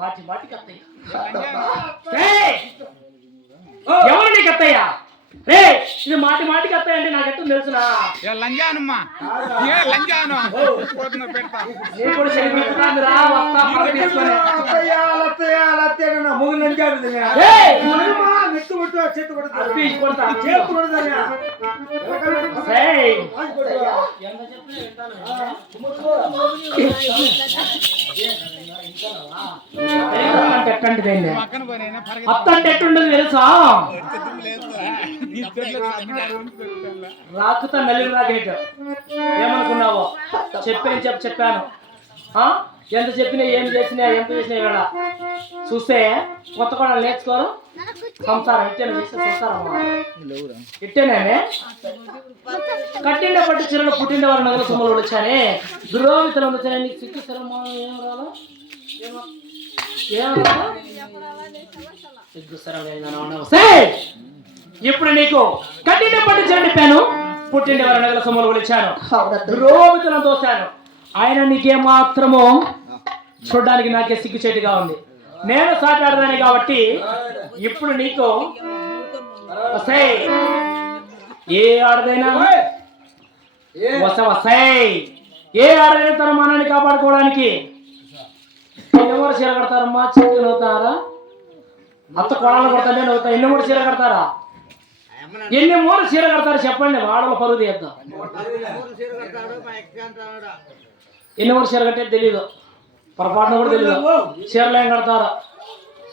మాటి మాటికి అత్తయ్య ఎవరు నీకు అత్తయ్య రే ఇది మాటి మాటికి అత్తయ్య అంటే నాకు ఎట్టు తెలుసునా లంజానమ్మా లంజాను పెడతా రా వస్తా పడక తీసుకొని. ఏయ్! అప్పి కొడతా. ఏయ్! ఎంత చెప్పినా వింటాను. ఎట్టంటిదండి అత్త అంటే ఎట్టుండదు తెలుసా? రాకుతా నల్లి రాకేట ఏమనుకున్నావో చెప్పాను. ఎంత చెప్పినా ఏం చేసినా ఎంత చేసినా ఇక్కడ చూస్తే కొత్త కూడా నేర్చుకోరు. సంసారం ఇట్టేనా చేస్తే సంసారం ఇట్టేనే కట్టిండే పట్టు చిరలు పుట్టిండే వారి నగల సొమ్ములు వచ్చానే దురోమితలు వచ్చానే. నీకు సిక్కు స్థలం ఏం రాదు ఏం రాదు సిగ్గు స్థలం. ఇప్పుడు నీకు కట్టిండే పట్టు చిరలు చెప్పాను, పుట్టిండే వారి నగల సొమ్ములు వచ్చాను, దురోమితలను తోశాను. ఆయన నీకేమాత్రమో చూడడానికి నాకే సిగ్గుచేటుగా ఉంది. నేను సాటాడదాన్ని కాబట్టి ఇప్పుడు నీకు ఏ ఆడదైనా ఏ ఆడదైనా తన మానాన్ని కాపాడుకోవడానికి ఎన్నెవరు చీర కడతారమ్మా? చెట్టు నవ్వుతారా? అత్త కొడాలు కొడతానే నవ్వుతా. ఎన్ని మూడు చీర కడతారా? ఎన్ని మూడు చీర కడతారు చెప్పండి, వాడల పరుగు తీద్దాం. ఎన్ని మూడు చీర కట్టేది తెలీదు, పొరపాటున కూడా తెలీదు. చీరలు ఏం కడతారు?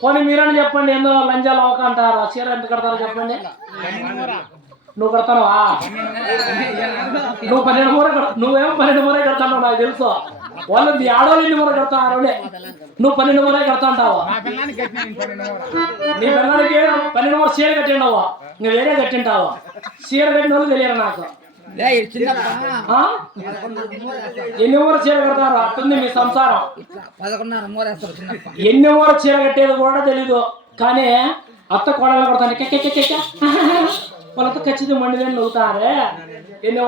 పోనీ మీరని చెప్పండి, ఏందో లంజాలు అవక అంటారు. చీర ఎంత కడతారో చెప్పండి. నువ్వు కడతావా? నువ్వు 12 మూర నువ్వేమో 12 మూరే కడతావు నాకు తెలుసు. వాళ్ళు ఆడవాళ్ళు ఎన్ని మూర కడతారు? నువ్వు 12 మూరే కడతా అంటావా? నీ పిల్లలకి 12 మూర చీర కట్టిండవా? నువ్వు వేరే కట్టింటావా? చీర కట్టిన వాళ్ళు తెలియదు నాకు. ఎన్ని ఊర చీర కడతారు? అట్టుంది మీ సంసారం. ఎన్ని ఊర చీర కట్టేది కూడా తెలీదు, కానీ అత్త కోడలు కొడతాను వాళ్ళతో ఖచ్చితంగా మండిదని నవ్వుతారే. ఎన్ని